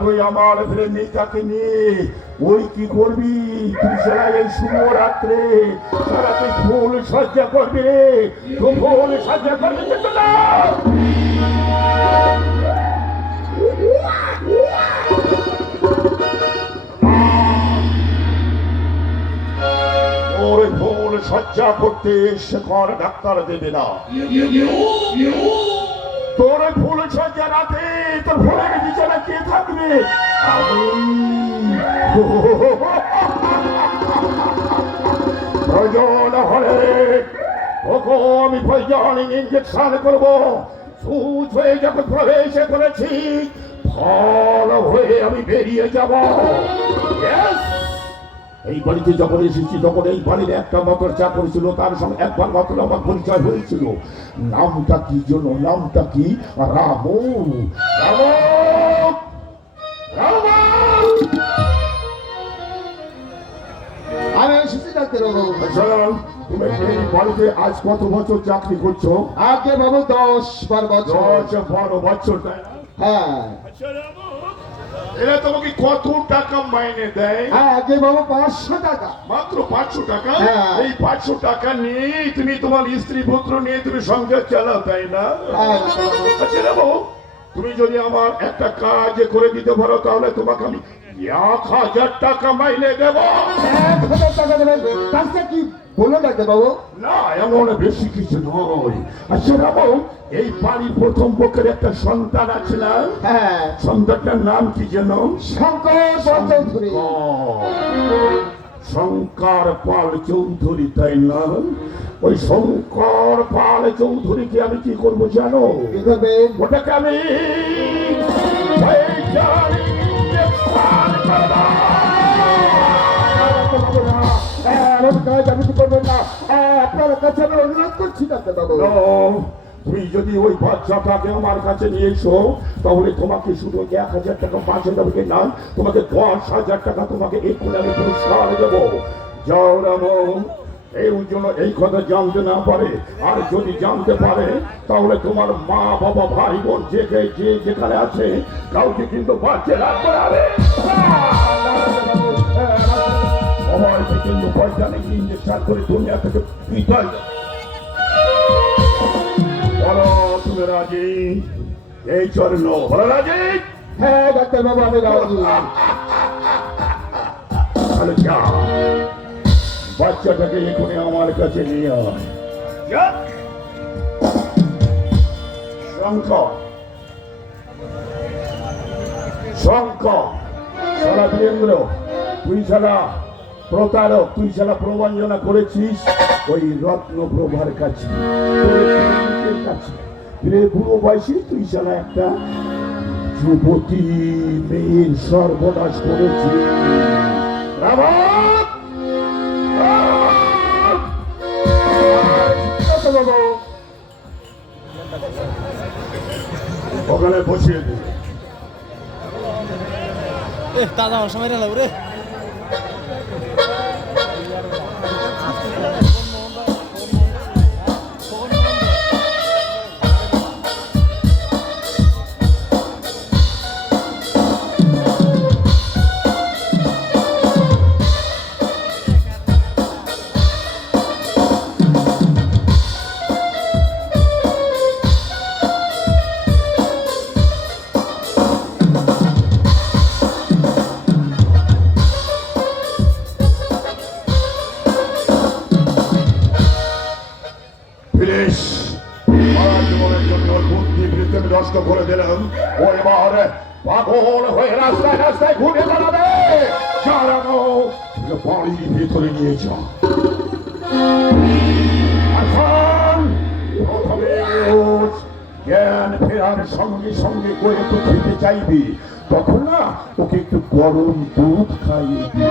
তুই আমার প্রেমিকাকে নিয়ে ওই কি করবি? তুই সারা এই শুভ রাত্রে সারা তুই ফুল সজ্জা করবি রে, তুই ফুল সজ্জা করবি না। ওর ফুল সজ্জা করতে সে কর ডাক্তার দেবে না। তোর ফুল সজ্জা রাতে তোর ফুলের বিছানা কে থাকবে? প্রয়োজন হলে ওকে আমি প্রয়োজন ইঞ্জেকশন করবো। সুচ হয়ে যখন প্রবেশ করেছি ফল হয়ে আমি বেরিয়ে যাব। এই বাড়িতে যখন এসেছি তখন এই বাড়ির একটা মতর চাকর ছিল, তার সঙ্গে একবার মাত্র আমার পরিচয় হয়েছিল। নামটা কি জন্য? নামটা কি? রামু। রামু, আমি এসেছি ডাক্তার বাবু। তুমি এই বাড়িতে আজ কত বছর চাকরি করছো? আগে বাবু 10-12 বছর। 10-12 বছর, তাই না? হ্যাঁ। এরা তোমাকে কত টাকা মাইনে দেয়? হ্যাঁ আগে বাবু 500 টাকা। মাত্র 500 টাকা? হ্যাঁ। এই 500 টাকা নিয়েই তুমি তোমার স্ত্রী পুত্র নিয়ে তুমি সংসার চালাও, তাই না? আচ্ছা বাবু, তুমি যদি আমার একটা কাজ করে দিতে পারো তাহলে তোমাকে আমি 1000 টাকা মাইনে দেব। 1000 টাকা দেবেন? কাজটা কি বলে ডাক্তার বাবু? না, এমন বেশি কিছু নয়। আচ্ছা বাবু, এই বাড়ির প্রথম পক্ষের একটা সন্তান আছে না? হ্যাঁ। সন্তানটার নাম কি যেন? শঙ্কর পাল চৌধুরী। শঙ্কর পাল চৌধুরী, তাই না? ওই শঙ্কর পাল চৌধুরীকে আমি কি করবো জানো? কি করবেন? ওটাকে আমি আপনার কাছে আমি অনুরোধ করছি ডাক্তার বাবু। তুমি যদি ওই বাচ্চাটাকে আমার কাছে নিয়ে এসো তাহলে তোমাকে শুধু 1000 টাকা মাসে দেবে না, তোমাকে 10,000 টাকা তোমাকে এখন আমি পুরস্কার দেবো। যাও রামু, এই জন্য এই কথা জানতে না পারে, আর যদি জানতে পারে তাহলে তোমার মা বাবা ভাই বোন যে যেখানে আছে কাউকে কিন্তু বাচ্চা রাখতে হবে। সবাইকে কিন্তু পয়সা নেই ইঞ্জেকশন করে দুনিয়া থেকে বিদায়। বলো তুমি রাজি? এই চরণ বলো রাজি? হ্যাঁ ডাক্তার বাবু আমি রাজি। তাহলে যা, বাচ্চাটাকে এখনই আমার কাছে নিয়ে আয়। শঙ্কর, শঙ্কর সারা বীরেন্দ্র, তুই সারা প্রতারক, তুই সারা প্রবঞ্চনা করেছিস ওই রত্নপ্রভার কাছে, বুড়ো বয়সে তুই সারা একটা যুবতী মেয়ের সর্বনাশ করেছিস। ওখানে বসিয়ে দিই। দাদা সময় লাগবে রে। নষ্ট করে দিলাম, ওই এবার পাগল হয়ে রাস্তায় রাস্তায় ঘুরে বেড়াবে। চালানো বাড়ির ভেতরে নিয়ে যা। জ্ঞান ফেরার সঙ্গে সঙ্গে করে তো খেতে চাইবি, তখন না ওকে একটু গরম দুধ খাইয়ে দিবি।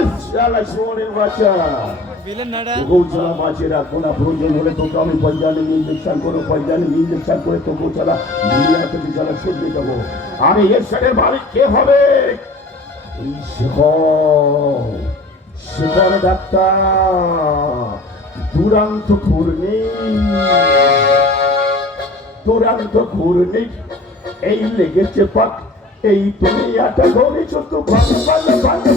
এই শালা শুয়োরের বাচ্চা বিলেন নাডা গৌচালা মাঝে রাখবো না, প্রয়োজন হলে তোকে আমি পয়জানি ইঞ্জেকশন করে ইঞ্জেকশন করে তো গৌচালা দুনিয়াতে বিশালা সরিয়ে দেবো। আরে এর সাথে মালিক কে হবে? এই শেখর ডাক্তার দুরান্ত ঘূর্ণি এই লেগেছে পাক, এই দুনিয়াটা ধরেছ তো ভালো ভালো ভালো